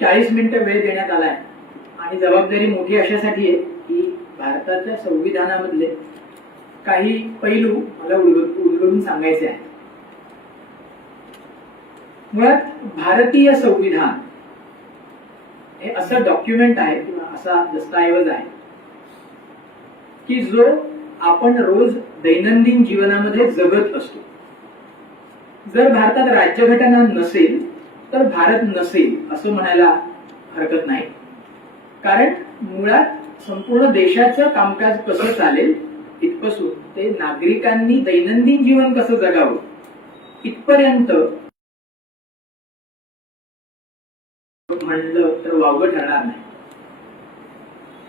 40 मिनिटं वेळ देण्यात आलाय आणि जबाबदारी मोठी अशासाठी आहे की भारताच्या संविधानामधले काही पैलू मला उलगडून सांगायचे आहेत. मुळात भारतीय संविधान हे असं डॉक्युमेंट आहे किंवा असा दस्तऐवज आहे की जो आपण रोज दैनंदिन जीवनामध्ये जगत असतो. जर भारतात राज्यघटना नसेल तर भारत नसेल असं म्हणायला हरकत नाही. कारण मुळात संपूर्ण देशाचं कामकाज कसं चालेल इथपासून ते नागरिकांनी दैनंदिन जीवन कसं जगावं इथपर्यंत म्हणलं तर वावगं ठरणार नाही.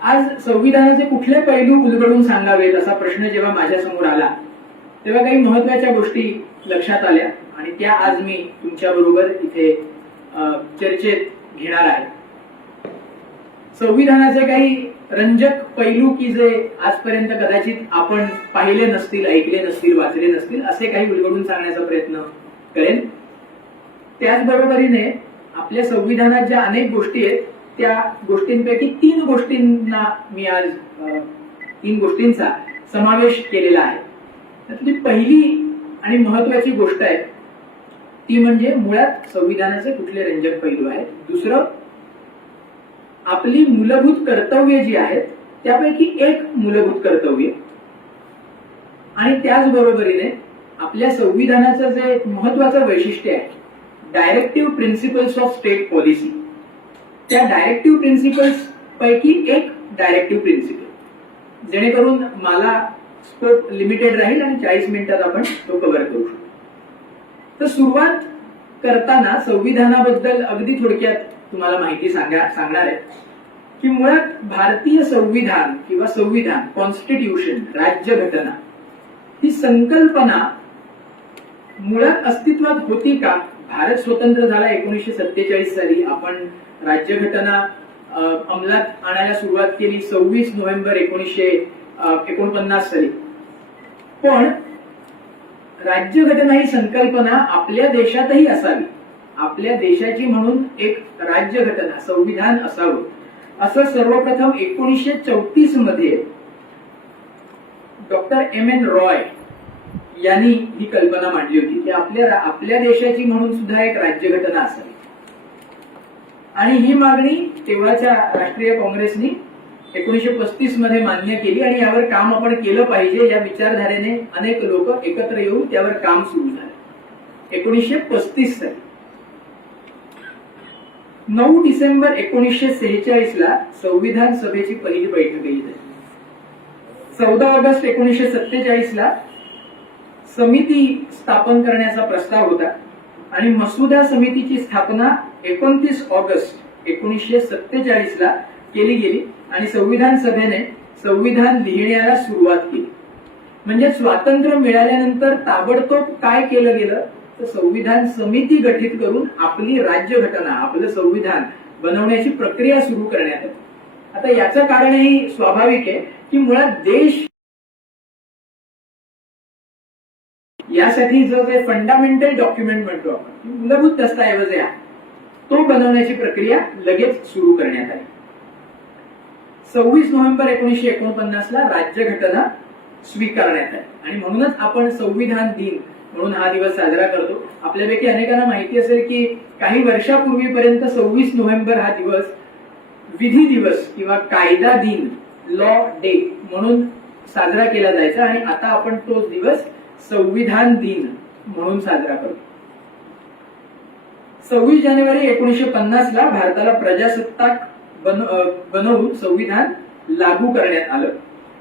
आज संविधानाचे कुठले पैलू उलगडून सांगावेत असा प्रश्न जेव्हा माझ्या समोर आला तेव्हा काही महत्वाच्या गोष्टी लक्षात आल्या आणि त्या आज मी तुमच्या बरोबर इथे चर्चेत घेणार आहे. संविधानाचे काही रंजक पैलू की जे आजपर्यंत कदाचित आपण पाहिले नसतील, ऐकले नसतील, वाचले नसतील असे काही उलगडून सांगण्याचा प्रयत्न करेन. त्याचबरोबरीने आपल्या संविधानात ज्या अनेक गोष्टी आहेत त्या गोष्टींपैकी 3 गोष्टींना मी आज 3 गोष्टींचा समावेश केलेला आहे. त्यातली पहिली आणि महत्वाची गोष्ट आहे ती म्हणजे मुळात संविधानाचे कुठले रंजक पैलू आहेत. दुसरं, आपली मूलभूत कर्तव्ये जी आहेत त्यापैकी एक मूलभूत कर्तव्य आणि त्याचबरोबरीने आपल्या संविधानाचं जे महत्वाचं वैशिष्ट्य आहे directive principles of state policy, त्या डायरेक्टिव्ह प्रिन्सिपल्स पैकी एक डायरेक्टिव्ह प्रिन्सिपल जेणेकरून मला स्कोप लिमिटेड राहील आणि 40 मिनिटात आपण तो कव्हर करू शकतो. तर सुरुवात करताना संविधानाबद्दल अगदी थोडक्यात तुम्हाला माहिती सांगणार आहे की मुळात भारतीय संविधान किंवा संविधान कॉन्स्टिट्यूशन राज्यघटना ही संकल्पना मुळात अस्तित्वात होती का? भारत स्वतंत्र झाला 1947 साली. आपण राज्यघटना अंमलात आणायला सुरुवात केली 26 नोव्हेंबर 1949 साली. पण राज्यघटना ही संकल्पना आपल्या देशातही असावी, आपल्या देशाची म्हणून एक राज्यघटना संविधान असावं असं सर्वप्रथम 1934 मध्ये डॉक्टर M.N. रॉय यांनी ही कल्पना मांडली होती की आपल्या देशाची म्हणून सुद्धा एक राज्यघटना असावी. आणि ही मागणी तेव्हाच्या राष्ट्रीय काँग्रेसनी 1935 मध्ये मान्य केली आणि यावर काम आपण केलं पाहिजे या विचारधारेने अनेक लोक एकत्र येऊन त्यावर काम सुरू झालं 1935 साली. 9 डिसेंबर 1946 ला संविधान सभेची पहिली बैठक झाली. 14 ऑगस्ट 1947 ला समिती स्थापन करण्याचा प्रस्ताव होता आणि मसुदा समितीची स्थापना 29 ऑगस्ट 1947 ला केली गेली आणि संविधान सभेने संविधान लिहिण्याला सुरुवात केली. म्हणजे स्वातंत्र्य मिळाल्यानंतर ताबडतोब काय केलं गेलं तर संविधान समिती गठीत करून आपली राज्यघटना आपलं संविधान बनवण्याची प्रक्रिया सुरू करण्यात आली. आता याचं कारणही स्वाभाविक आहे की मुळात देश यासाठी जो जे फंडामेंटल डॉक्युमेंट म्हणतो आपण मूलभूत दस्तऐवज आहे तो बनवण्याची प्रक्रिया लगेच सुरू करण्यात आली. 26 नोव्हेंबर 1949 ला राज्यघटना स्वीकारण्यात आली आणि म्हणूनच आपण संविधान दिन म्हणून हा दिवस साजरा करतो. आपल्यापैकी अनेकांना माहिती असेल की काही वर्षापूर्वीपर्यंत 26 नोव्हेंबर हा दिवस विधी दिवस किंवा कायदा दिन लॉ डे म्हणून साजरा केला जायचा आणि आता आपण तो दिवस संविधान दिन म्हणून साजरा करतो. 26 जानेवारी 1950 ला भारताला प्रजासत्ताक बनवून संविधान लागू करण्यात आलं.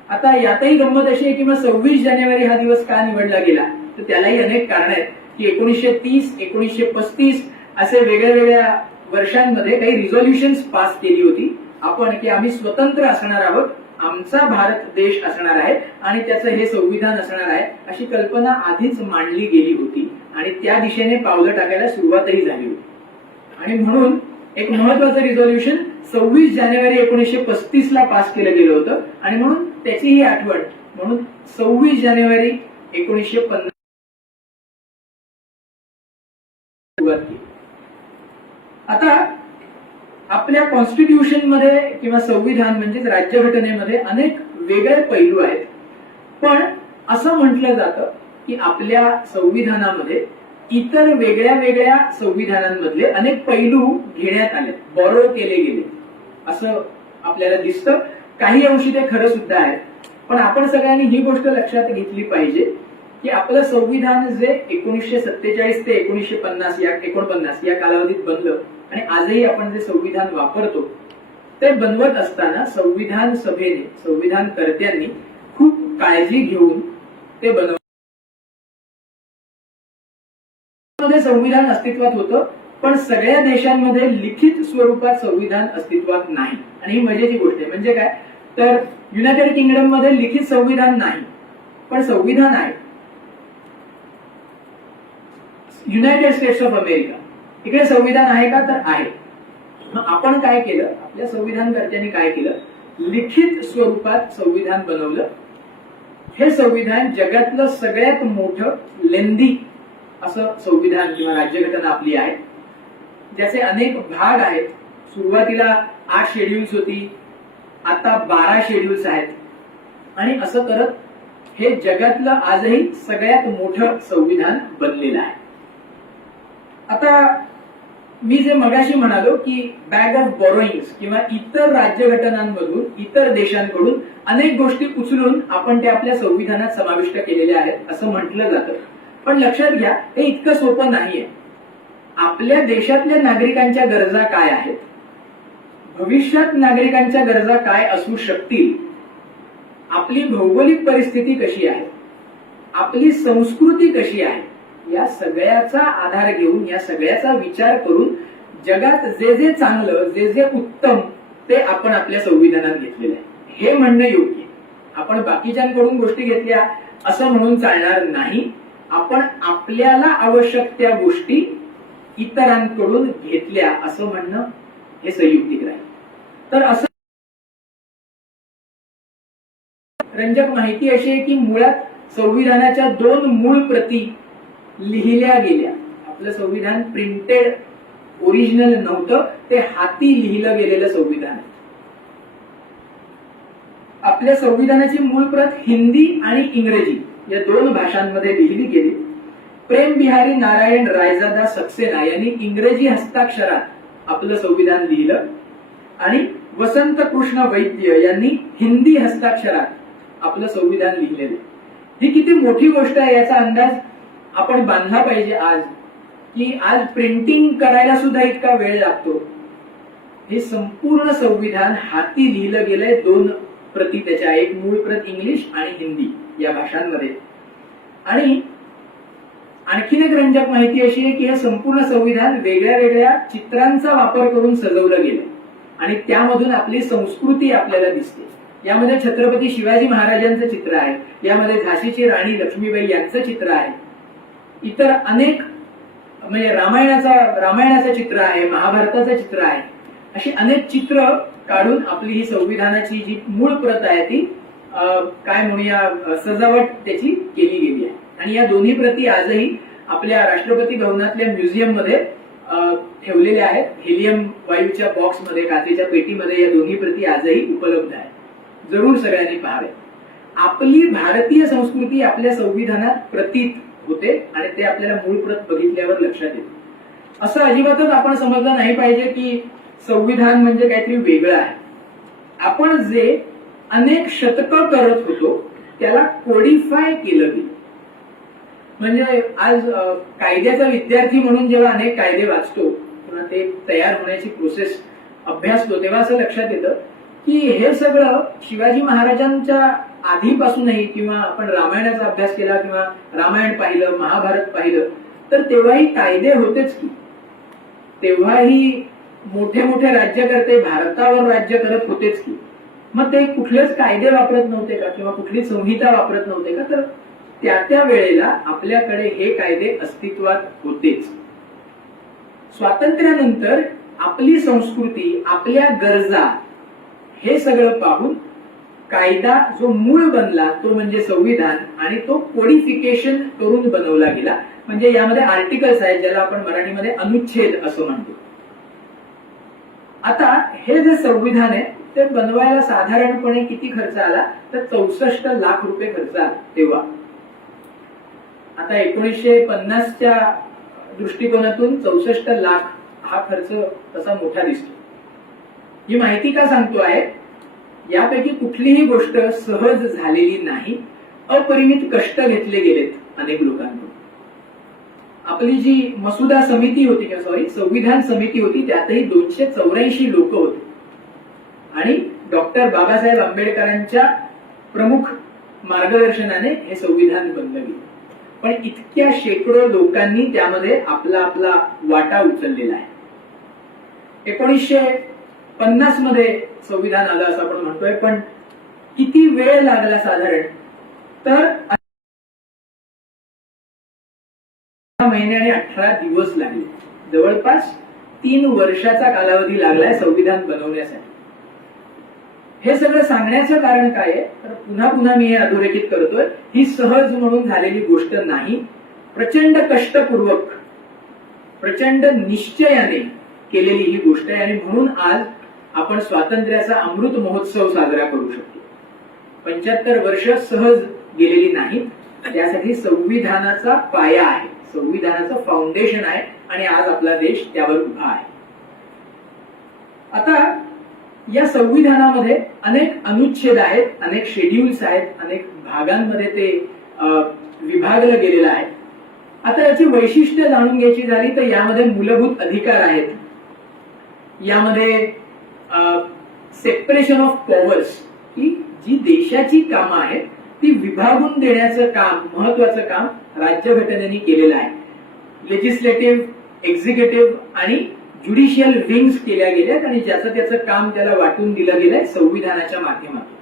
आता यातही गंमत अशी आहे की मग 26 जानेवारी हा दिवस का निवडला गेला तर त्यालाही अनेक कारण आहेत की 1930 1935 असे वेगळ्या वेगळ्या वर्षांमध्ये काही रिझोल्युशन्स पास केली होती आपण की आम्ही स्वतंत्र असणार आहोत, आमचा भारत देश असणार आहे आणि त्याचं हे संविधान असणार आहे अशी कल्पना आधीच मांडली गेली होती आणि त्या दिशेने पावलं टाकायला सुरुवातही झाली होती. आणि म्हणून एक महत्वाचं रिझोल्युशन 26 जानेवारी 1935 ला पास केलं गेलं होतं आणि म्हणून त्याची ही आठवण म्हणून 26 जानेवारी 1950 सुरुवात केली. आता आपल्या कॉन्स्टिट्यूशन मध्ये किंवा संविधान म्हणजेच राज्यघटनेमध्ये अनेक वेगळे पैलू आहेत, पण असं म्हटलं जातं की आपल्या संविधानामध्ये इतर वेगळ्या वेगळ्या संविधानांमधले अनेक पैलू घेण्यात आले, बॉरो केले गेले असं आपल्याला दिसतं. काही अंशी ते खरं सुद्धा आहे, पण आपण सगळ्यांनी ही गोष्ट लक्षात घेतली पाहिजे की आपलं संविधान जे 1947 ते 1949 या कालावधीत बनलं आणि आजही आपण जे संविधान वापरतो ते बनवत असताना संविधान सभेने, संविधान कर्त्यांनी खूप काळजी घेऊन ते बनवलं. संविधान अस्तित्वात होतं, पण सगळ्या देशांमध्ये लिखित स्वरूपात संविधान अस्तित्वात नाही. आणि ही मजेची गोष्ट आहे. म्हणजे काय तर युनायटेड किंगडम मध्ये लिखित संविधान नाही, पण संविधान आहे. युनायटेड स्टेट्स ऑफ अमेरिका इकडे संविधान आहे का तर आहे. मग आपण काय केलं, आपल्या संविधानकर्त्यांनी काय केलं, लिखित स्वरूपात संविधान बनवलं. हे संविधान जगातलं सगळ्यात मोठं लेंदी असं संविधान किंवा राज्यघटना आपली आहे, ज्याचे अनेक भाग आहेत. सुरुवातीला 8 शेड्यूल्स होती, आता 12 शेड्यूल्स आहेत. आणि असं करत हे जगातलं आजही सगळ्यात मोठं संविधान बनलेलं आहे. आता मी जे मगाशी म्हणालो की बॅग ऑफ बॉरोईंग्स किंवा इतर राज्यघटनांमधून, इतर देशांकडून अनेक गोष्टी उचलून आपण त्या आपल्या संविधानात समाविष्ट केलेल्या आहेत असं म्हटलं जातं. पण लक्षात घ्या, हे इतकं सोपं नाहीये. आपल्या देशातल्या नागरिकांच्या गरजा काय आहेत, भविष्यात नागरिकांच्या गरजा काय असू शकतील, आपली भौगोलिक परिस्थिती कशी आहे, आपली संस्कृती कशी आहे, या सगळ्याचा आधार घेऊन, या सगळ्याचा विचार करून जगात जे जे चांगलं, जे जे उत्तम ते आपण आपल्या संविधानात घेतलेलं आहे हे म्हणणं योग्य. आपण बाकीच्यांकडून गोष्टी घेतल्या असं म्हणून चालणार नाही. आपण आपल्याला आवश्यक त्या गोष्टी इतरांकडून घेतल्या असं म्हणणं हे संयुक्तिक राहील. तर असं रंजक माहिती अशी आहे की मुळात संविधानाच्या 2 मूळ प्रती लिहिल्या गेल्या. आपलं संविधान प्रिंटेड ओरिजिनल नव्हतं, ते हाती लिहिलं गेलेलं संविधान. आपल्या संविधानाची मूळ प्रत हिंदी आणि इंग्रजी या 2 भाषांमध्ये लिहिली गेली. प्रेम बिहारी नारायण रायजादा सक्सेना यांनी इंग्रजी हस्ताक्षरात आपलं संविधान लिहिलं आणि वसंत कृष्ण वैद्य यांनी हिंदी हस्ताक्षरात आपलं संविधान लिहिलेलं. ही किती मोठी गोष्ट आहे याचा अंदाज आपण बांधला पाहिजे आज, की आज प्रिंटिंग करायला सुद्धा इतका वेळ लागतो. हे संपूर्ण संविधान हाती लिहिलं गेलंय 2 प्रती त्याच्या, एक मूळ प्रत इंग्लिश आणि हिंदी या भाषांमध्ये. आणि आणखीन एक रंजक माहिती अशी आहे की हे संपूर्ण संविधान वेगळ्या वेगळ्या चित्रांचा वापर करून सजवलं गेलं आणि त्यामधून आपली संस्कृती आपल्याला दिसते. यामध्ये छत्रपती शिवाजी महाराजांचं चित्र आहे, यामध्ये झाशीची राणी लक्ष्मीबाई यांचं चित्र आहे, इतर अनेक म्हणजे रामायणाचं चित्र आहे, महाभारताचं चित्र आहे. अशी अनेक चित्र काढून आपली ही संविधानाची जी मूळ प्रत आहे ती काय म्हणूया सजावट त्याची केली गेली आहे. आणि या दोन्ही प्रती आजही आपल्या राष्ट्रपती भवनातल्या म्युझियम मध्ये ठेवलेल्या आहेत. हेलियम वायूच्या बॉक्समध्ये, काचेच्या पेटीमध्ये या दोन्ही प्रती आजही उपलब्ध आहेत. जरूर सगळ्यांनी पाहावे. आपली भारतीय संस्कृती आपल्या संविधानात प्रतीत होते आणि ते आपल्याला मूळ प्रत बघितल्यावर लक्षात येते. असं अजिबातच आपण समजलं नाही पाहिजे की संविधान म्हणजे काहीतरी वेगळं आहे. आपण जे अनेक शतकं करत होतो त्याला कोडिफाय केलं गेलं. म्हणजे आज कायद्याचा विद्यार्थी म्हणून जेव्हा अनेक कायदे वाचतो किंवा ते तयार होण्याची प्रोसेस अभ्यासतो तेव्हा असं लक्षात येतं की हे सगळं शिवाजी महाराजांच्या आधीपासूनही, किंवा आपण रामायणाचा अभ्यास केला किंवा रामायण पाहिलं, महाभारत पाहिलं तर तेव्हाही कायदे होतेच की. तेव्हाही मोठे मोठे राज्यकर्ते भारतावर राज्य करत होतेच की. मग ते कुठलेच कायदे वापरत नव्हते का किंवा कुठली संहिता वापरत नव्हते का? तर त्या वेळेला आपल्याकडे हे कायदे अस्तित्वात होतेच. स्वातंत्र्यानंतर आपली संस्कृती, आपल्या गरजा हे सगळं पाहून कायदा जो मूळ बनला तो म्हणजे संविधान, आणि तो कोडिफिकेशन करून बनवला गेला. म्हणजे यामध्ये आर्टिकल्स आहेत ज्याला आपण मराठीमध्ये अनुच्छेद असं म्हणतो. आता हे जे संविधान आहे ते बनवायला साधारणपणे किती खर्च आला तर 64 लाख रुपये खर्च आला तेव्हा. आता 1950च्या दृष्टिकोनातून 64 लाख हा खर्च तसा मोठा दिसतो. ही माहिती का सांगतो आहे, यापैकी कुठलीही गोष्ट सहज झालेली नाही. अपरिमित कष्ट घेतले गेलेत अनेक लोकांकडून. आपली जी मसुदा समिती होती किंवा संविधान समिती होती त्यातही 284 लोक होते आणि डॉक्टर बाबासाहेब आंबेडकरांच्या प्रमुख मार्गदर्शनाने हे संविधान बनलं गेलं. पण इतक्या शेकडो लोकांनी त्यामध्ये आपला आपला वाटा उचललेला आहे. 1950 मध्ये संविधान आलं असं आपण म्हणतोय, पण किती वेळ लागला साधारण तर 18 महिने आणि 18 दिवस लागले. जवळपास 3 वर्षाचा कालावधी लागलाय संविधान बनवण्यासाठी. हे सगळं सांगण्याचं कारण काय आहे तर पुन्हा पुन्हा मी हे अधोरेखित करतोय, ही सहज म्हणून झालेली गोष्ट नाही. प्रचंड कष्टपूर्वक प्रचंड निश्चयाने केलेली ही गोष्ट आहे आणि म्हणून आज आपण स्वातंत्र्याचा अमृत महोत्सव साजरा करू शकतो. 75 वर्ष सहज गेलेली नाहीत. त्यासाठी संविधानाचा पाया आहे, संविधानाचं फाउंडेशन आहे आणि आज आपला देश त्यावर उभा आहे. आता या संविधानामध्ये अनेक अनुच्छेद आहेत, अनेक शेड्यूल्स आहेत, अनेक भागांमध्ये ते विभागलं गेलेलं आहे. आता याची वैशिष्ट्य जाणून घ्यायची झाली तर यामध्ये मूलभूत अधिकार आहेत, यामध्ये सेपरेशन ऑफ पॉवर्स, की जी देशाची कामं आहेत ती विभागून देण्याचं काम, महत्वाचं काम राज्यघटनेने केलेलं आहे. लेजिस्लेटिव्ह, एक्झिक्युटिव्ह आणि ज्युडिशियल विंग्स केल्या गेल्यात आणि ज्याचं त्याचं काम त्याला वाटून दिलं गेलंय संविधानाच्या माध्यमातून.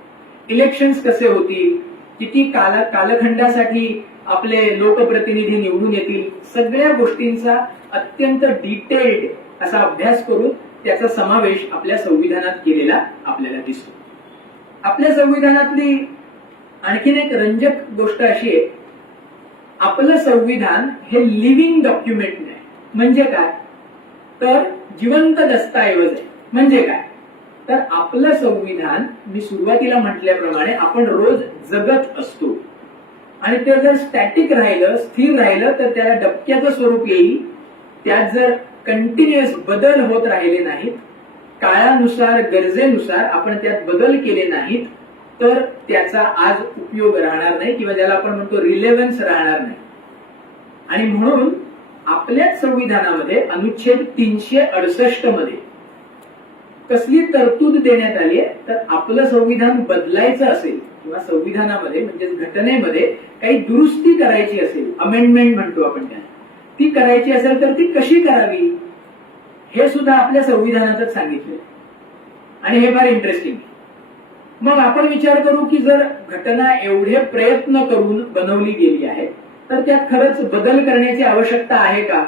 इलेक्शन्स कसे होतील, किती कालखंडासाठी आपले लोकप्रतिनिधी निवडून येतील, सगळ्या गोष्टींचा अत्यंत डिटेल्ड असा अभ्यास करून त्याचा समावेश आपल्या संविधानात केलेला आपल्याला दिसतो. आपल्या संविधानातली आणखीन एक रंजक गोष्ट अशी आहे, आपलं संविधान हे लिव्हिंग डॉक्युमेंट आहे. म्हणजे काय तर जिवंत दस्तऐवज आहे. म्हणजे काय तर आपलं संविधान, मी सुरुवातीला म्हटल्याप्रमाणे, आपण रोज जगत असतो आणि ते जर स्टॅटिक राहिलं, स्थिर राहिलं तर त्याला डबक्याचं स्वरूप येईल. त्यात जर कंटिन्युअस बदल होत राहिले नाहीत, काळानुसार गरजेनुसार आपण त्यात बदल केले नाहीत तर त्याचा आज उपयोग राहणार नाही किंवा ज्याला आपण म्हणतो रिलेव्हन्स राहणार नाही. आणि म्हणून आपल्याच संविधानामध्ये अनुच्छेद 368 मध्ये कसली तरतूद देण्यात आली आहे तर आपलं संविधान बदलायचं असेल किंवा संविधानामध्ये म्हणजे घटनेमध्ये काही दुरुस्ती करायची असेल, अमेंडमेंट म्हणतो आपण त्याला, ती करायची असेल तर ती कशी करावी हे सुद्धा आपल्या संविधानातच सांगितलं. आणि हे फार इंटरेस्टिंग. मग आपण विचार करू की जर घटना एवढे प्रयत्न करून बनवली गेली आहे तर त्यात खरंच बदल करण्याची आवश्यकता आहे का.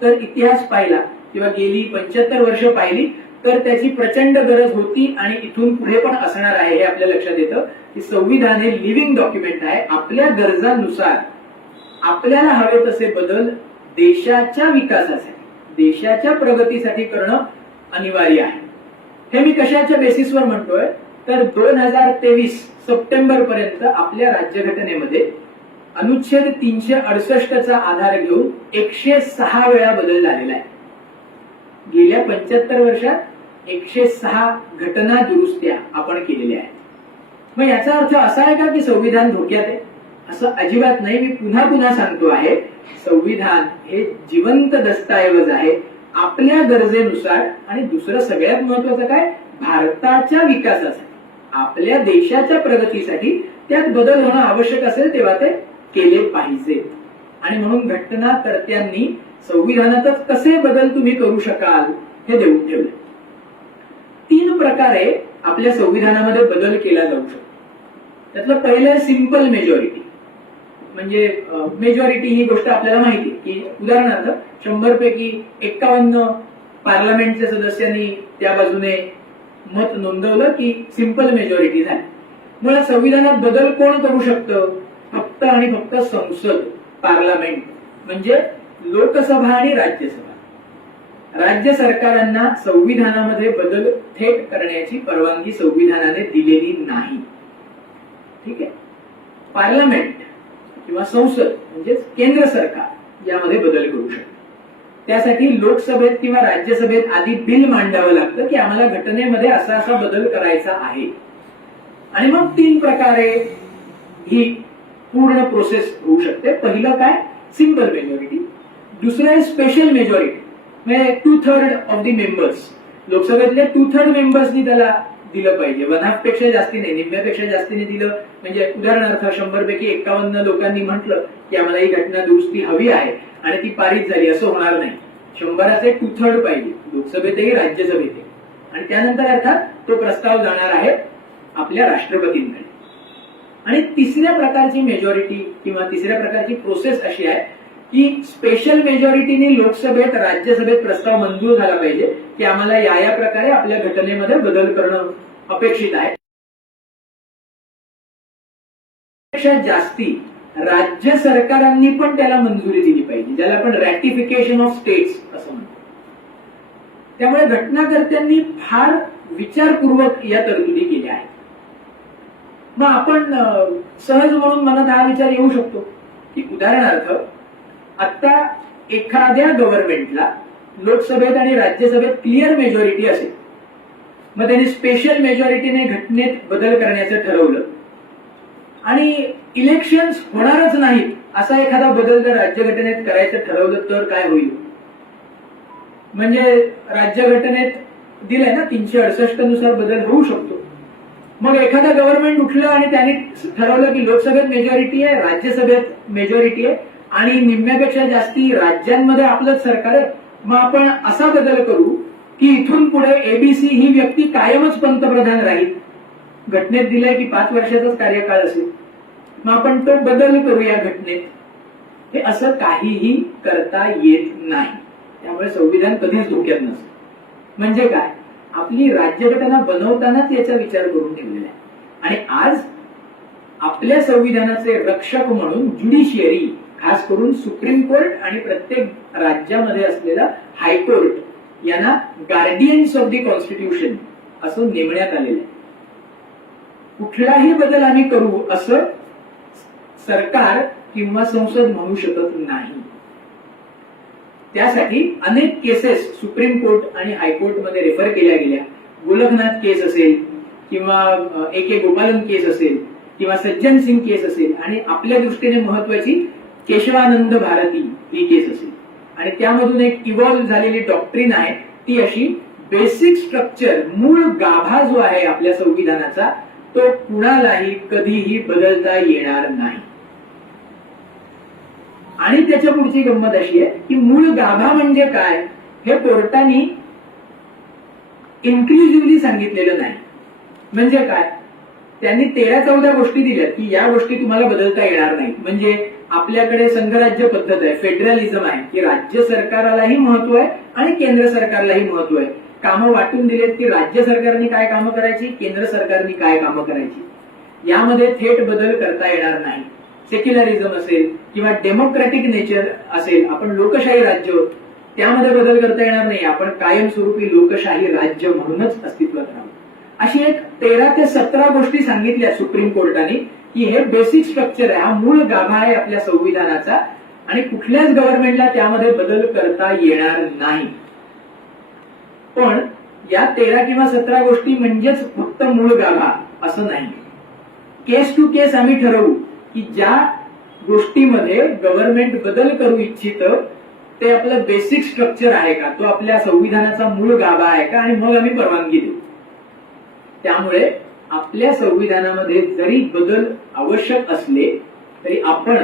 तर इतिहास पाहिला किंवा गेली 75 वर्ष पाहिली तर त्याची प्रचंड गरज होती आणि इथून पुढे पण असणार आहे. हे आपल्या लक्षात येतं की संविधान हे लिव्हिंग डॉक्युमेंट आहे. आपल्या गरजांनुसार आपल्याला हवे तसे बदल देशाच्या विकासासाठी, देशाच्या प्रगतीसाठी करणं अनिवार्य आहे. हे मी कशाच्या बेसिसवर म्हणतोय तर 2023 सप्टेंबर पर्यंत आपल्या राज्यघटनेमध्ये अनुच्छेद 368चा आधार घेऊन 106 वेळा बदल झालेला आहे. गेल्या 75 वर्षात 106 घटना दुरुस्त्या आपण केलेल्या आहेत. मग याचा अर्थ असा आहे का की संविधान धोक्यात आहे? असं अजिबात नाही. मी पुन्हा पुन्हा सांगतो आहे, संविधान हे जिवंत दस्तऐवज आहे आपल्या गरजेनुसार. आणि दुसरं सगळ्यात महत्वाचं काय, भारताच्या विकासासाठी, आपल्या देशाच्या प्रगतीसाठी त्यात बदल होणं आवश्यक असेल तेव्हा ते केले पाहिजे. आणि म्हणून घटनाकर्त्यांनी संविधानातच कसे बदल तुम्ही करू शकाल हे देऊन ठेवले. 3 प्रकारे आपल्या संविधानामध्ये बदल केला जाऊ शकतो. त्यातलं पहिलं सिंपल मेजॉरिटी. म्हणजे मेजॉरिटी ही गोष्ट आपल्याला माहिती की उदाहरणार्थ 100 पैकी 51 पार्लमेंटच्या सदस्यांनी त्या बाजूने मत नोंदवलं की सिंपल मेजॉरिटी झाली. मुळात संविधानात बदल कोण करू शकतं? फक्त आणि फक्त संसद, पार्लमेंट, म्हणजे लोकसभा आणि राज्यसभा. राज्य सरकारांना संविधानामध्ये बदल थेट करण्याची परवानगी संविधानाने दिलेली नाही. ठीक आहे. पार्लमेंट किंवा संसद म्हणजेच केंद्र सरकार यामध्ये बदल करू शकते. त्यासाठी लोकसभेत किंवा राज्यसभेत आधी बिल मांडावं लागतं की आम्हाला घटनेमध्ये असा असा बदल करायचा आहे, आणि मग 3 प्रकारे ही पूर्ण प्रोसेस होऊ शकते. पहिलं काय, सिंपल मेजॉरिटी. दुसरं आहे स्पेशल मेजॉरिटी, म्हणजे 2/3 ऑफ द मेंबर्स. लोकसभेतले 2/3 मेंबर्सनी त्याला दिलं पाहिजे. 1/2 पेक्षा जास्ती नाही, निम्म्यापेक्षा जास्तीने दिलं. म्हणजे उदाहरणार्थ 100 पैकी 51 लोकांनी म्हटलं की आम्हाला ही घटना दुरुस्ती हवी आहे आणि ती पारित झाली, असं होणार नाही. 100चे 2/3 पाहिजे, लोकसभेतही राज्यसभेतही. आणि त्यानंतर अर्थात तो प्रस्ताव जाणार आहे आपल्या राष्ट्रपतींकडे. आणि तिसऱ्या प्रकारची मेजॉरिटी किंवा तिसऱ्या प्रकारची प्रोसेस अशी आहे की स्पेशल मेजॉरिटीने लोकसभेत राज्यसभेत प्रस्ताव मंजूर झाला पाहिजे की आम्हाला या प्रकारे आपल्या घटनेमध्ये बदल करणं अपेक्षित आहे. पेक्षा जास्ती राज्य सरकारांनी पण त्याला मंजुरी दिली पाहिजे, ज्याला आपण रॅटिफिकेशन ऑफ स्टेट्स असं म्हणतो. त्यामुळे घटनाकर्त्यांनी फार विचारपूर्वक या तरतुदी केल्या आहेत. मग आपण सहज म्हणून मनात हा विचार येऊ शकतो की उदाहरणार्थ आता एखाद्या गव्हर्नमेंटला लोकसभेत आणि राज्यसभेत क्लिअर मेजॉरिटी असेल, मग त्यांनी स्पेशल मेजॉरिटीने घटनेत बदल करण्याचं ठरवलं आणि इलेक्शन्स होणारच नाहीत असा एखादा बदल जर राज्यघटनेत करायचं ठरवलं तर काय होईल? म्हणजे राज्यघटनेत दिलंय ना 368 नुसार बदल होऊ शकतो. मग एखादा गव्हर्नमेंट उठलं आणि त्यांनी ठरवलं की लोकसभेत मेजॉरिटी आहे, राज्यसभेत मेजॉरिटी आहे आणि निम्म्यापेक्षा जास्ती राज्यांमध्ये आपलंच सरकार आहे, मग आपण असा बदल करू की इथून पुढे एबीसी ही व्यक्ती कायमच पंतप्रधान राहील. घटनेत दिलंय की 5 वर्षाचाच कार्यकाळ असेल, मग आपण तो बदल करूया घटनेत. हे असं काहीही करता येत नाही. त्यामुळे संविधान कधीच धोक्यात नसतं. म्हणजे काय, आपली राज्यघटना बनवतानाच याचा विचार करून ठेवलेला आहे. आणि आज आपल्या संविधानाचे रक्षक म्हणून ज्युडिशियरी, खास करून सुप्रीम कोर्ट आणि प्रत्येक राज्यामध्ये असलेला हायकोर्ट यांना गार्डियन्स ऑफ द कॉन्स्टिट्यूशन असं नेमण्यात आलेलं आहे. कुठलाही बदल आम्ही करू असं सरकार किंवा संसद म्हणू शकत नाही. त्यासाठी अनेक केसेस सुप्रीम कोर्ट आणि हायकोर्टमध्ये रेफर केल्या गेल्या. गोलकनाथ केस असेल किंवा A.K. गोपालन केस असेल किंवा सज्जन सिंग केस असेल आणि आपल्या दृष्टीने महत्वाची केशवानंद भारती ही केस असेल. आणि त्यामधून एक इव्हॉल्व्ह झालेली डॉक्ट्रिन आहे ती अशी, बेसिक स्ट्रक्चर, मूळ गाभा जो आहे आपल्या संविधानाचा तो कुणालाही कधीही बदलता येणार नाही. आणि त्याच्या पुढची गंमत अशी आहे की मूळ गाभा म्हणजे काय हे कोर्टाने इन्क्लुझिव्हली सांगितलेलं नाही. म्हणजे काय, त्यांनी 13-14 गोष्टी दिल्यात की या गोष्टी तुम्हाला बदलता येणार नाही. म्हणजे आपल्याकडे संघराज्य पद्धत आहे, फेडरलिझम आहे की राज्य सरकारालाही महत्व आहे आणि केंद्र सरकारलाही महत्व आहे. कामं वाटून दिलेत की राज्य सरकारने काय कामं करायची, केंद्र सरकारने काय कामं करायची. यामध्ये थेट बदल करता येणार नाही. सेक्युलरिझम असेल किंवा डेमोक्रॅटिक नेचर असेल, आपण लोकशाही राज्य आहोत, त्यामध्ये बदल करता येणार नाही. आपण कायमस्वरूपी लोकशाही राज्य म्हणूनच अस्तित्वात राहू. अशी एक 13 ते 17 गोष्टी सांगितल्या सुप्रीम कोर्टाने की हे बेसिक स्ट्रक्चर आहे, हा मूळ गाभा आहे आपल्या संविधानाचा आणि कुठल्याच गव्हर्नमेंटला त्यामध्ये बदल करता येणार नाही. पण या 13 किंवा 17 गोष्टी म्हणजेच फक्त मूळ गाभा असं नाही. केस टू केस आम्ही ठरवू की ज्या गोष्टीमध्ये गव्हर्नमेंट बदल करू इच्छितं ते आपलं बेसिक स्ट्रक्चर आहे का, तो आपल्या संविधानाचा मूळ गाभा आहे का, आणि मग आम्ही परवानगी देऊ. त्यामुळे आपल्या संविधानामध्ये जरी बदल आवश्यक असले तरी आपण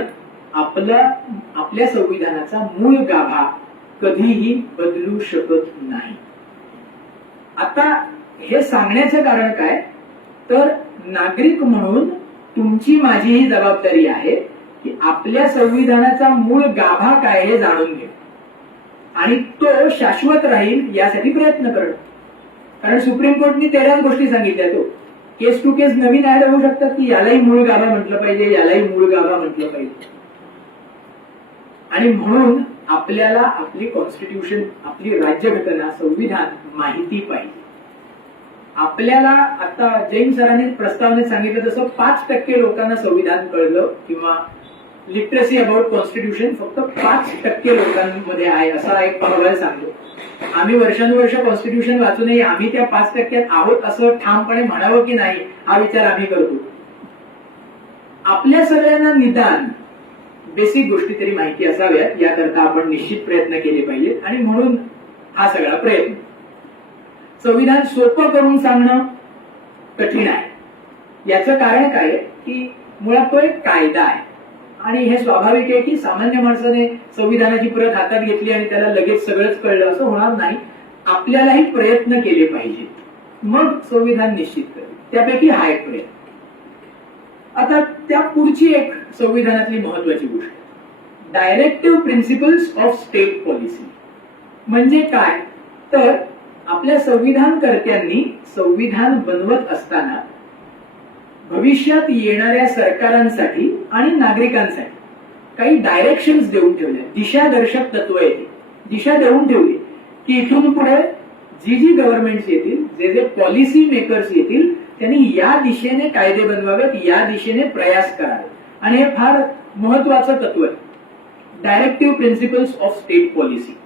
आपल्या संविधानाचा मूळ गाभा कधीही बदलू शकत नाही. आता हे सांगण्याचं कारण काय, तर नागरिक म्हणून तुमची माझी ही जबाबदारी आहे की आपल्या संविधानाचा मूळ गाभा काय हे जाणून घे आणि तो शाश्वत राहील यासाठी प्रयत्न करणं. कारण सुप्रीम कोर्टने 13 गोष्टी सांगितल्या. तो केस टू केस नवीन ऍड होऊ शकतात की यालाही मूळ गाभा म्हटलं पाहिजे, यालाही मूळ गाभा म्हटलं पाहिजे. आणि म्हणून आपल्याला आपली कॉन्स्टिट्यूशन, आपली राज्यघटना, संविधान माहिती पाहिजे. आपल्याला आता जैन सरांनी प्रस्तावनेत सांगितलं तसं 5% लोकांना संविधान कळलं किंवा लिटरसी अबाउट कॉन्स्टिट्यूशन फक्त 5% लोकांमध्ये आहे असा एक अहवाल सांगतो. आम्ही वर्षानुवर्ष कॉन्स्टिट्यूशन वाचूनही आम्ही त्या 5% आहोत असं ठामपणे म्हणावं की नाही हा विचार आम्ही करतो. आपल्या सगळ्यांना निदान बेसिक गोष्टी तरी माहिती असाव्यात याकरता आपण निश्चित प्रयत्न केले पाहिजेत आणि म्हणून हा सगळा प्रयत्न. संविधान सोपं करून सांगणं कठीण आहे. याचं कारण काय आहे की मुळात तो एक कायदा आहे आणि हे स्वाभाविक आहे की सामान्य माणसाने संविधानाची प्रत हातात घेतली आणि त्याला लगेच सगळंच कळलं असं होणार नाही. आपल्यालाही प्रयत्न केले पाहिजे, मग संविधान निश्चित करेल. त्यापैकी हा एक प्रयत्न. आता त्या पुढची एक संविधानातली महत्वाची गोष्ट, directive principles of state policy. म्हणजे काय तर आपल्या संविधानकर्त्यांनी संविधान बनवत असताना भविष्यात येणाऱ्या सरकारांसाठी आणि नागरिकांसाठी काही डायरेक्शन्स देऊन ठेवल्या, दिशादर्शक तत्व येते, दिशा देऊन ठेवली की इथून पुढे जी गव्हर्नमेंट्स येतील, जे पॉलिसी मेकर्स येतील त्यांनी या दिशेने कायदे बनवावेत, या दिशेने प्रयास करावे. आणि हे फार महत्वाचं तत्व आहे, directive principles of state policy.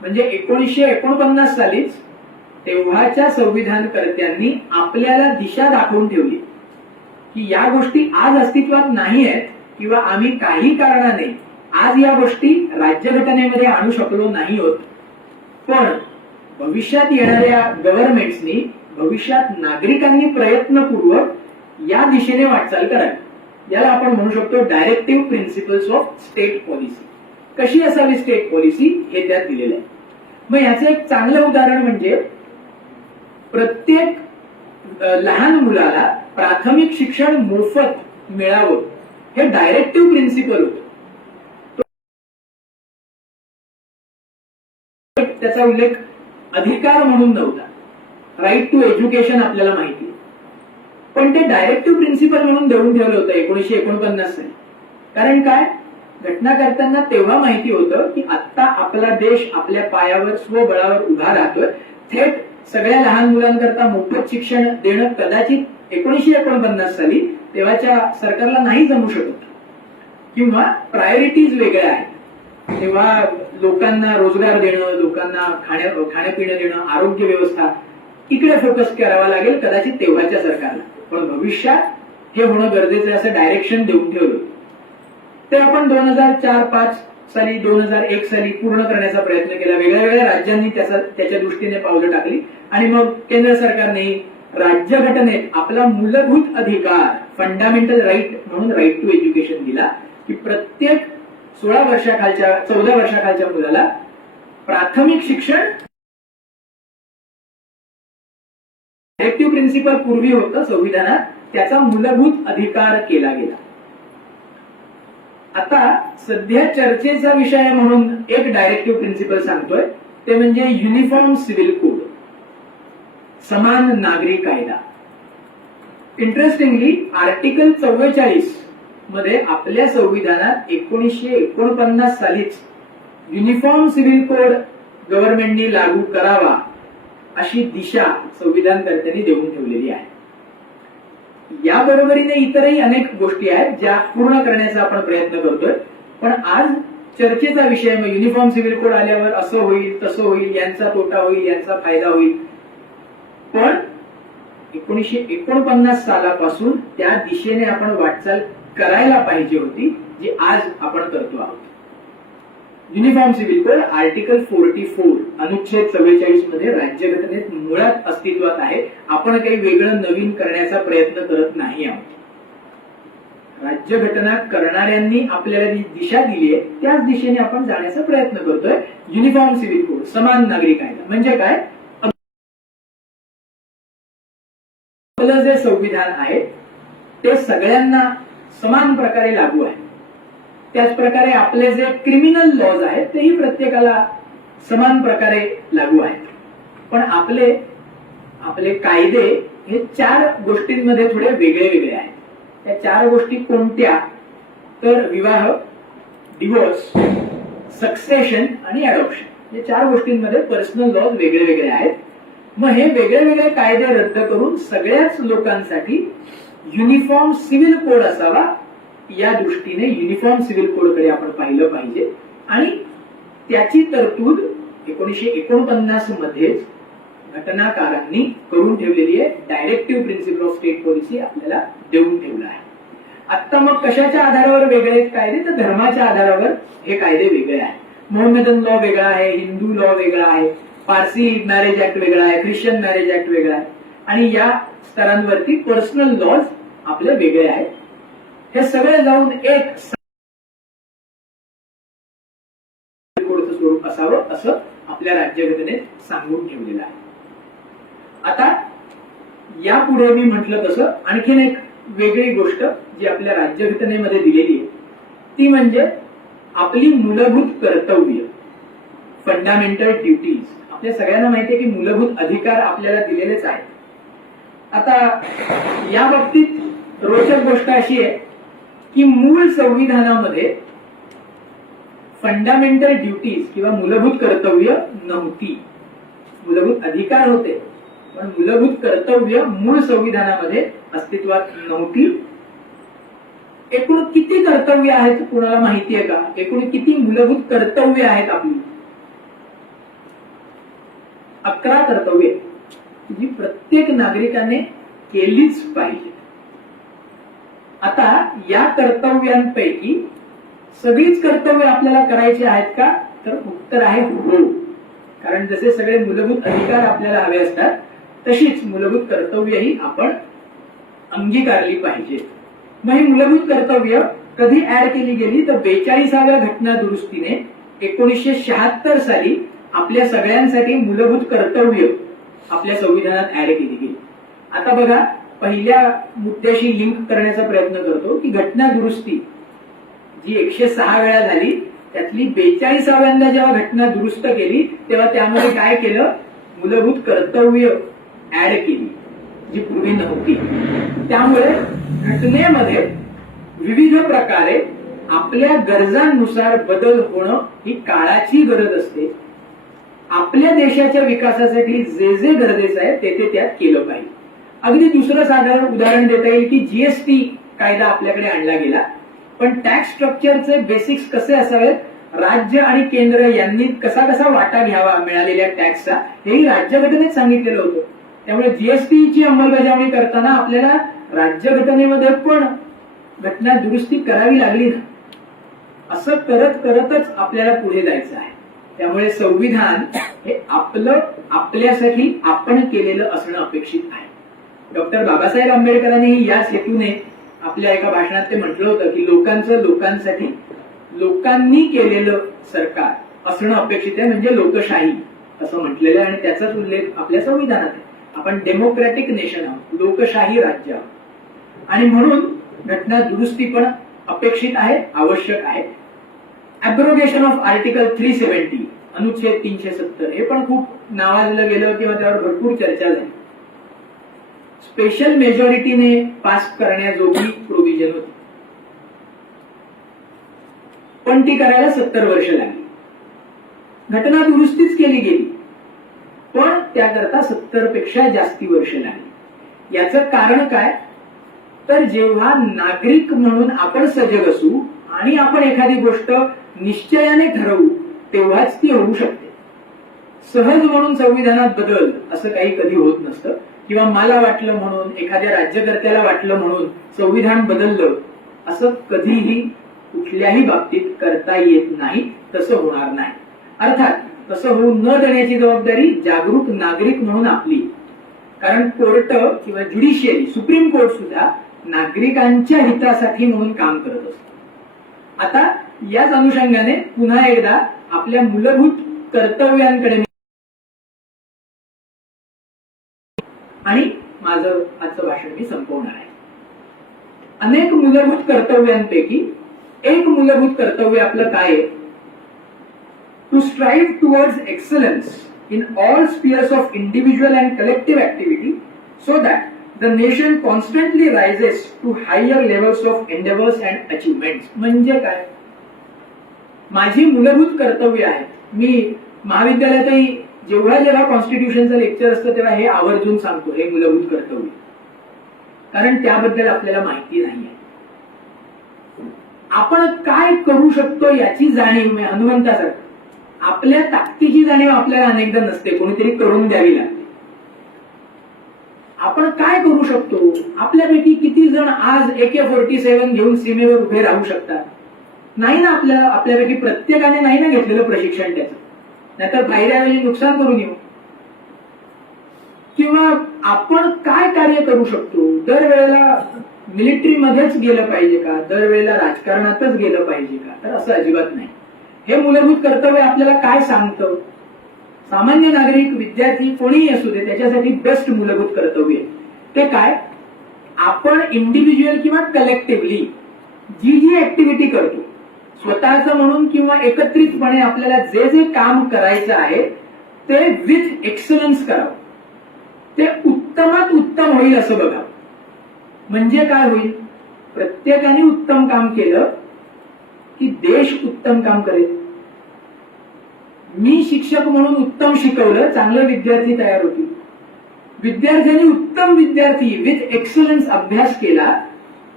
म्हणजे 1949 सालीच तेव्हाच्या संविधानकर्त्यांनी आपल्याला दिशा दाखवून ठेवली की या गोष्टी आज अस्तित्वात नाही आहेत किंवा आम्ही काही कारणाने आज या गोष्टी राज्यघटनेमध्ये आणू शकलो नाही होत, पण भविष्यात येणाऱ्या गव्हर्नमेंट्सनी, भविष्यात नागरिकांनी प्रयत्नपूर्वक या दिशेने वाटचाल करावी. याला आपण म्हणू शकतो directive principles of state policy. कशी असावी स्टेट पॉलिसी हे त्यात दिलेलं आहे. मग याचं एक चांगलं उदाहरण म्हणजे प्रत्येक लहान मुलाला प्राथमिक शिक्षण मोफत मिळावं हे डायरेक्टिव्ह प्रिन्सिपल होतं. त्याचा उल्लेख अधिकार म्हणून नव्हता. राईट टू एज्युकेशन आपल्याला माहिती आहे, पण ते डायरेक्टिव्ह प्रिन्सिपल म्हणून देऊन ठेवलं होतं 1949 साली. कारण काय, घटना करताना तेव्हा माहिती होतं की आता आपला देश आपल्या पायावर स्वबळावर उभा राहतोय. थेट सगळ्या लहान मुलांकरता मोफत शिक्षण देणं कदाचित 1949 साली तेव्हाच्या सरकारला नाही जमू शकत किंवा प्रायोरिटीज वेगळ्या आहेत. तेव्हा लोकांना रोजगार देणं, लोकांना खाण्यापिणं देणं, आरोग्य व्यवस्था इकडे फोकस करावा लागेल कदाचित तेव्हाच्या सरकारला. पण भविष्यात हे होणं गरजेचं असं डायरेक्शन देऊन ठेवलं. ते आपण 2004-5 साली 2001 साली पूर्ण करण्याचा प्रयत्न केला. वेगळ्या वेगळ्या राज्यांनी त्याच्या दृष्टीने पावलं टाकली आणि मग केंद्र सरकारने राज्यघटनेत आपला मूलभूत अधिकार, फंडामेंटल राईट म्हणून राईट टू एज्युकेशन दिला की प्रत्येक 14 वर्षाखालच्या मुलाला प्राथमिक शिक्षण. डायरेक्टिव्ह प्रिन्सिपल पूर्वी होतं संविधानात, त्याचा मूलभूत अधिकार केला गेला. आता सध्या चर्चेचा विषय म्हणून एक डायरेक्टिव्ह प्रिन्सिपल सांगतोय, ते म्हणजे युनिफॉर्म सिव्हिल कोड, समान नागरी कायदा. इंटरेस्टिंगली आर्टिकल 44 मध्ये आपल्या संविधानात 1949 सालीच युनिफॉर्म सिव्हिल कोड गव्हर्नमेंटनी लागू करावा अशी दिशा संविधानकर्त्यांनी देऊन ठेवलेली आहे. या बरोबरीने इतरही अनेक गोष्टी आहेत ज्या पूर्ण करण्याचा आपण प्रयत्न करतोय. पण आज चर्चेचा विषय मग युनिफॉर्म सिव्हिल कोड आल्यावर असं होईल, तसं होईल, यांचा तोटा होईल, यांचा फायदा होईल. पण 1949 सालापासून त्या दिशेने आपण वाटचाल करायला पाहिजे होती, जी आज आपण करतो आहोत. युनिफॉर्म सिव्हिल कोड आर्टिकल 44 अनुच्छेद 44 मध्ये राज्यघटनेत मुळात अस्तित्वात आहे. आपण काही वेगळं नवीन करण्याचा प्रयत्न करत नाही आहोत. राज्यघटना करणाऱ्यांनी आपल्याला जी दिशा दिली आहे त्याच दिशेने आपण जाण्याचा प्रयत्न करतोय. युनिफॉर्म सिव्हिल कोड, समान नागरी कायदा म्हणजे काय, आपलं जे संविधान आहे ते सगळ्यांना समान प्रकारे लागू आहे. त्याच प्रकारे आपले जे क्रिमिनल लॉज आहेत तेही प्रत्येकाला समान प्रकारे लागू आहेत. पण आपले कायदे हे 4 गोष्टींमध्ये थोडे वेगळे वेगळे आहेत. त्या 4 गोष्टी कोणत्या तर विवाह, डिव्होर्स, सक्सेशन आणि अडॉप्शन या 4 गोष्टींमध्ये पर्सनल लॉज वेगळे वेगळे आहेत. मग हे वेगळे वेगळे कायदे रद्द करून सगळ्याच लोकांसाठी युनिफॉर्म सिव्हिल कोड असावा या दृष्टीने युनिफॉर्म सिव्हिल कोडकडे आपण पाहिलं पाहिजे आणि त्याची तरतूद 1949 मध्येच घटनाकारांनी करून ठेवलेली आहे. Directive principle of state policy आपल्याला देऊन ठेवलं आहे. आता मग कशाच्या आधारावर वेगळे कायदे, तर धर्माच्या आधारावर हे कायदे वेगळे आहेत. मोहम्मदन लॉ वेगळा आहे, हिंदू लॉ वेगळा आहे, पारसी मॅरेज ऍक्ट वेगळा आहे, ख्रिश्चन मॅरेज ऍक्ट वेगळा आहे आणि या स्तरांवरती पर्सनल लॉज आपले वेगळे आहेत. हे सगळे जाऊन एक कोडचं स्वरूप असावं असं आपल्या राज्यघटनेत सांगून ठेवलेलं आहे. आता यापुढे मी म्हटलं तसं आणखीन एक वेगळी गोष्ट जी आपल्या राज्यघटनेमध्ये दिलेली आहे ती म्हणजे आपली मूलभूत कर्तव्य, फंडामेंटल ड्युटीज. आपल्या सगळ्यांना माहिती आहे की मूलभूत अधिकार आपल्याला दिलेलेच आहेत. आता या बाबतीत रोचक गोष्ट अशी आहे की मूळ संविधानामध्ये फंडामेंटल ड्युटीज किंवा मूलभूत कर्तव्य नव्हती. मूलभूत अधिकार होते पण मूलभूत कर्तव्य मूळ संविधानामध्ये अस्तित्वात नव्हती. एकूण किती कर्तव्य आहेत कुणाला माहिती आहे का? एकूण किती मूलभूत कर्तव्य आहेत आपली? 11 कर्तव्य जी प्रत्येक नागरिकाने केलीच पाहिजे. आता या कर्तव्यांपैकी सगळीच कर्तव्य आपल्याला करायची आहेत का? तर उत्तर आहे हो. कारण जसे सगळे मूलभूत अधिकार आपल्याला हवे असतात तशीच मूलभूत कर्तव्यही आपण अंगीकारली पाहिजे. मग ही मूलभूत कर्तव्य कधी ऍड केली गेली तर 42व्या घटना दुरुस्तीने 1976 साली आपल्या सगळ्यांसाठी मूलभूत कर्तव्य आपल्या संविधानात ऍड केली गेली. आता बघा, पहिल्या मुद्द्याशी लिंक करण्याचा प्रयत्न करतो की घटना दुरुस्ती जी 106 वेळा झाली त्यातली 42व्यांदा जेव्हा घटना दुरुस्त केली तेव्हा त्यामध्ये काय केलं? मूलभूत कर्तव्य ऍड केली जी पूर्वी नव्हती. त्यामुळे घटनेमध्ये विविध प्रकारे आपल्या गरजांनुसार बदल होणं ही काळाची गरज असते. आपल्या देशाच्या विकासासाठी जे जे गरजेचं आहे ते त्यात केलं पाहिजे. अगदी दुसरं साधारण उदाहरण देता येईल की जीएसटी कायदा आपल्याकडे आणला गेला पण टॅक्स स्ट्रक्चरचे बेसिक्स कसे असावेत, राज्य आणि केंद्र यांनी कसा कसा वाटा घ्यावा मिळालेल्या टॅक्सचा हेही राज्यघटनेत सांगितलेलं होतं. त्यामुळे जीएसटीची अंमलबजावणी करताना आपल्याला राज्यघटनेमध्ये पण घटना दुरुस्ती करावी लागली ना. असं करत करतच आपल्याला पुढे जायचं आहे. त्यामुळे संविधान हे आपलं आपल्यासाठी आपण केलेलं असणं अपेक्षित आहे. डॉक्टर बाबासाहेब आंबेडकरांनी याच हेतूने आपल्या एका भाषणात ते म्हटलं होतं की लोकांचं लोकांसाठी लोकांनी केलेलं सरकार असणं अपेक्षित आहे म्हणजे लोकशाही असं म्हटलेलं आहे आणि त्याचाच उल्लेख आपल्या संविधानात आहे. आपण डेमोक्रॅटिक नेशन आहोत, लोकशाही राज्य आहोत आणि म्हणून घटना दुरुस्ती पण अपेक्षित आहे, आवश्यक आहे. ॲब्रोगेशन ऑफ आर्टिकल 370 अनुच्छेद 370 हे पण खूप नावाजलं गेलं किंवा त्यावर भरपूर चर्चा झाली. स्पेशल मेजॉरिटीने पास करण्याजोगी प्रोव्हिजन होती पण ती करायला 70 वर्ष लागली. घटना दुरुस्तीच केली गेली पण त्याकरता 70 पेक्षा जास्ती वर्ष लागली. याचं कारण काय? तर जेव्हा नागरिक म्हणून आपण सजग असू आणि आपण एखादी गोष्ट निश्चयाने ठरवू तेव्हाच ती होऊ शकते. सहज म्हणून संविधानात बदल असं काही कधी होत नसतं किंवा मला वाटलं म्हणून, एखाद्या राज्यकर्त्याला वाटलं म्हणून संविधान बदललं असं कधीही कुठल्याही बाबतीत करता येत नाही. तसं होणार नाही. अर्थात तसं होऊ न देण्याची जबाबदारी जागरूक नागरिक म्हणून आपली. कारण कोर्ट किंवा ज्युडिशियरी, सुप्रीम कोर्ट सुद्धा नागरिकांच्या हितासाठी म्हणून काम करत असतं. आता याच अनुषंगाने पुन्हा एकदा आपल्या मूलभूत कर्तव्यांकडे आणि माझं आजचं भाषण मी संपवणार आहे. अनेक मूलभूत कर्तव्यांपैकी एक मूलभूत कर्तव्य आपलं काय आहे? To strive towards excellence in all spheres of individual and collective activity so that the nation constantly rises to higher levels of endeavours and achievements. म्हणजे काय? माझी मूलभूत कर्तव्य आहेत. मी महाविद्यालयातही जेव्हा कॉन्स्टिट्यूशनचं लेक्चर असतं तेव्हा हे आवर्जून सांगतो, हे मूलभूत कर्तव्य, कारण त्याबद्दल आपल्याला माहिती नाहीये. आपण काय करू शकतो याची जाणीव, हनुमंतासारखं आपल्या ताकदीची जाणीव आपल्याला अनेकदा नसते, कोणीतरी करून द्यावी लागते. आपण काय करू शकतो, आपल्यापैकी किती जण आज AK-47 घेऊन सीमेवर उभे राहू शकतात? नाही ना, आपल्यापैकी प्रत्येकाने नाही ना घेतलेलं प्रशिक्षण त्याचं, नाहीतर बाहेर नुकसान करून येऊ. किंवा आपण काय कार्य करू शकतो, दरवेळेला मिलिटरीमध्येच गेलं पाहिजे का, दरवेळेला राजकारणातच गेलं पाहिजे का? तर असं अजिबात नाही. हे मूलभूत कर्तव्य आपल्याला काय सांगतं? सामान्य नागरिक, विद्यार्थी, कोणीही असू दे, त्याच्यासाठी बेस्ट मूलभूत कर्तव्य ते काय? आपण इंडिव्हिज्युअल किंवा कलेक्टिव्हली जी ऍक्टिव्हिटी करतो, स्वतःचं म्हणून किंवा एकत्रितपणे आपल्याला जे काम करायचं आहे ते विथ एक्सलन्स करावं, ते उत्तमात उत्तम होईल असं बघावं. म्हणजे काय होईल? प्रत्येकाने उत्तम काम केलं की देश उत्तम काम करेल. मी शिक्षक म्हणून उत्तम शिकवलं, चांगले विद्यार्थी तयार होतील. विद्यार्थ्यांनी उत्तम विद्यार्थी विथ एक्सलन्स अभ्यास केला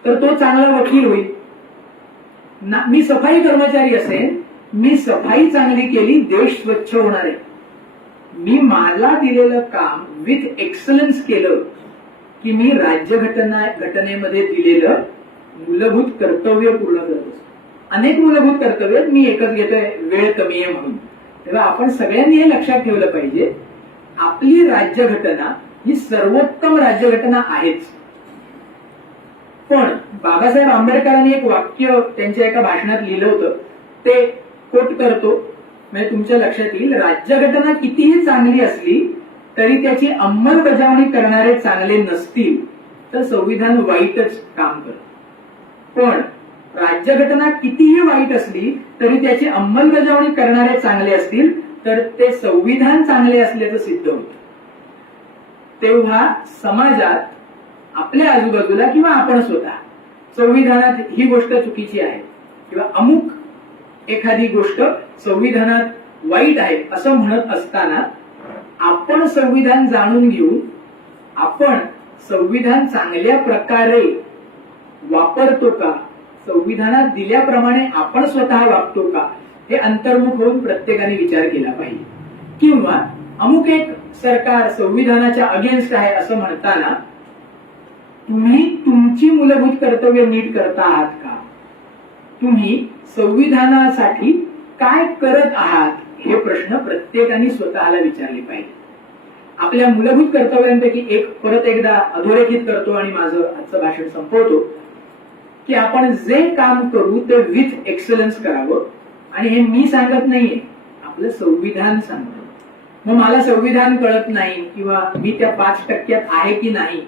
तर तो चांगला वकील होईल. मी सफाई कर्मचारी असेल, मी सफाई चांगली केली, देश स्वच्छ होणार आहे. मी मला दिलेलं काम विथ एक्सलन्स केलं की मी राज्यघटनेमध्ये दिलेलं मूलभूत कर्तव्य पूर्ण करत असतो. अनेक मूलभूत कर्तव्य, मी एकच घेतोय, वेळ कमी आहे म्हणून. तेव्हा आपण सगळ्यांनी हे लक्षात ठेवलं पाहिजे, आपली राज्यघटना ही सर्वोत्तम राज्यघटना आहेच. पण बाबासाहेब आंबेडकरांनी एक वाक्य त्यांच्या एका भाषणात लिहिलं होतं, ते कोट करतो, म्हणजे तुमच्या लक्षात येईल. राज्यघटना कितीही चांगली असली तरी त्याची अंमलबजावणी करणारे चांगले नसतील तर संविधान वाईटच काम करत. पण राज्यघटना कितीही वाईट असली तरी त्याची अंमलबजावणी करणारे चांगले असतील तर ते संविधान चांगले असल्याचं सिद्ध होतं. तेव्हा समाजात, आपल्या आजूबाजूला किंवा आपण स्वतः संविधानात ही गोष्ट चुकीची आहे किंवा अमुक एखादी गोष्ट संविधानात वाईट आहे असं म्हणत असताना आपण संविधान जाणून घेऊन आपण संविधान चांगल्या प्रकारे वापरतो का, संविधानात दिल्याप्रमाणे आपण स्वतः वागतो का, हे अंतर्मुख होऊन प्रत्येकाने विचार केला पाहिजे. किंवा अमुक एक सरकार संविधानाच्या अगेन्स्ट आहे असं म्हणताना तुम्ही तुमची मूलभूत कर्तव्य नीट करता आहात का? तुम्ही संविधानासाठी काय करत आहात हे प्रश्न प्रत्येकाने स्वतःला विचारले पाहिजे. आपल्या मूलभूत कर्तव्यांपैकी एक परत एकदा अधोरेखित करतो आणि माझं आजचं भाषण संपवतो की आपण जे काम करू ते विथ एक्सलन्स करावं. आणि हे मी सांगत नाहीये, आपलं संविधान सांगतं. मग मला संविधान कळत नाही किंवा मी त्या 5% आहे की नाही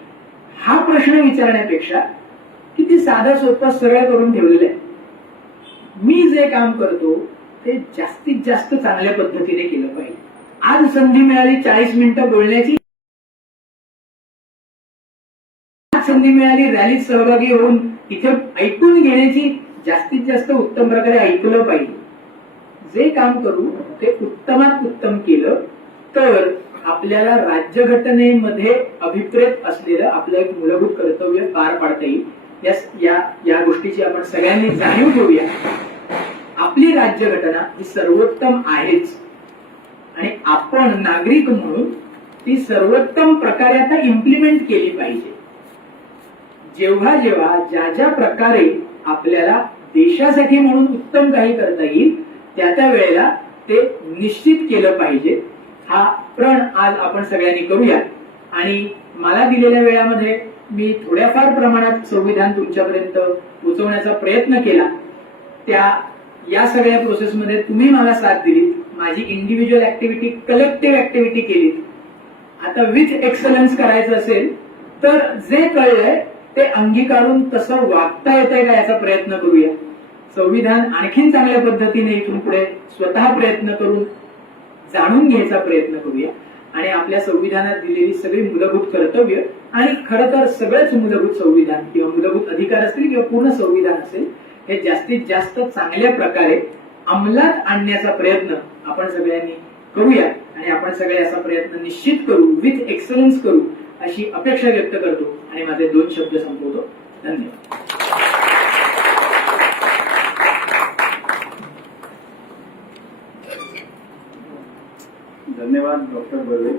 हा प्रश्न विचारण्यापेक्षा किती साधा सोपं सरळ करून ठेवलेलं आहे. मी जे काम करतो ते जास्तीत जास्त चांगल्या पद्धतीने केलं पाहिजे. आज संधी मिळाली 40 मिनिटं बोलण्याची, आज संधी मिळाली रॅलीत सहभागी होऊन इथे ऐकून घेण्याची, जास्तीत जास्त उत्तम प्रकारे ऐकलं पाहिजे. जे काम करू ते उत्तमात उत्तम केलं तर आपल्याला राज्यघटनेमध्ये अभिप्रेत असलेलं आपलं एक मूलभूत कर्तव्य पार पाडता येईल. या गोष्टीची आपण सगळ्यांनी जाणीव ठेवूया. आपली राज्यघटना ही सर्वोत्तम आहेच आणि आपण नागरिक म्हणून ती सर्वोत्तम प्रकारे आता इम्प्लिमेंट केली पाहिजे. जेव्हा जेव्हा ज्या प्रकारे आपल्याला देशासाठी म्हणून उत्तम काही करता येईल त्या वेळेला ते निश्चित केलं पाहिजे. हा प्रण आज आपण सगळ्यांनी करूया. आणि मला दिलेल्या वेळामध्ये मी थोड्याफार प्रमाणात संविधान तुमच्यापर्यंत पोहोचवण्याचा प्रयत्न केला. या सगळ्या प्रोसेसमध्ये तुम्ही मला साथ दिलीत. माझी इंडिव्हिज्युअल ऍक्टिव्हिटी कलेक्टिव्ह ऍक्टिव्हिटी केलीत. आता विथ एक्सलन्स करायचं असेल तर जे कळलंय ते अंगीकारून तसं वागता येतंय का याचा प्रयत्न करूया. संविधान आणखीन चांगल्या पद्धतीने इथून पुढे स्वतः प्रयत्न करून जाणून घ्यायचा प्रयत्न करूया. आणि आपल्या संविधानात दिलेली सगळी मूलभूत कर्तव्य आणि खरं तर सगळंच मूलभूत संविधान किंवा मूलभूत अधिकार असतील किंवा पूर्ण संविधान असेल हे जास्तीत जास्त चांगल्या प्रकारे अंमलात आणण्याचा प्रयत्न आपण सगळ्यांनी करूया आणि आपण सगळे असा प्रयत्न निश्चित करू, विथ एक्सलन्स करू अशी अपेक्षा व्यक्त करतो आणि माझे 2 शब्द संपवतो. धन्यवाद. धन्यवाद डॉक्टर बर्वे.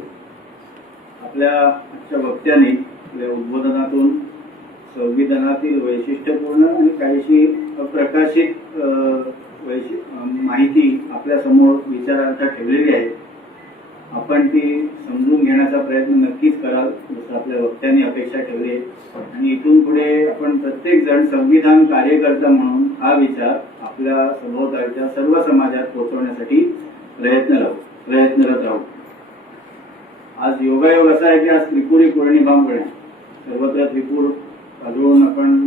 आपल्या आजच्या वक्त्याने आपल्या उद्बोधनातून संविधानातील वैशिष्ट्यपूर्ण आणि काहीशी अप्रकाशित माहिती आपल्या समोर विचारार्थ ठेवलेली आहे. आपण ती समजून घेण्याचा प्रयत्न नक्कीच कराल जसं आपल्या वक्त्यांनी अपेक्षा ठेवली आहे. आणि इथून पुढे आपण प्रत्येक जण संविधान कार्यकर्ता म्हणून हा विचार आपल्या सभोवतालच्या सर्व समाजात पोहोचवण्यासाठी प्रयत्नरत राहू. आज योगायोग असा आहे की आज त्रिपुरी पौर्णिमा पण आहे. सर्वत्र त्रिपूर वाजवून आपण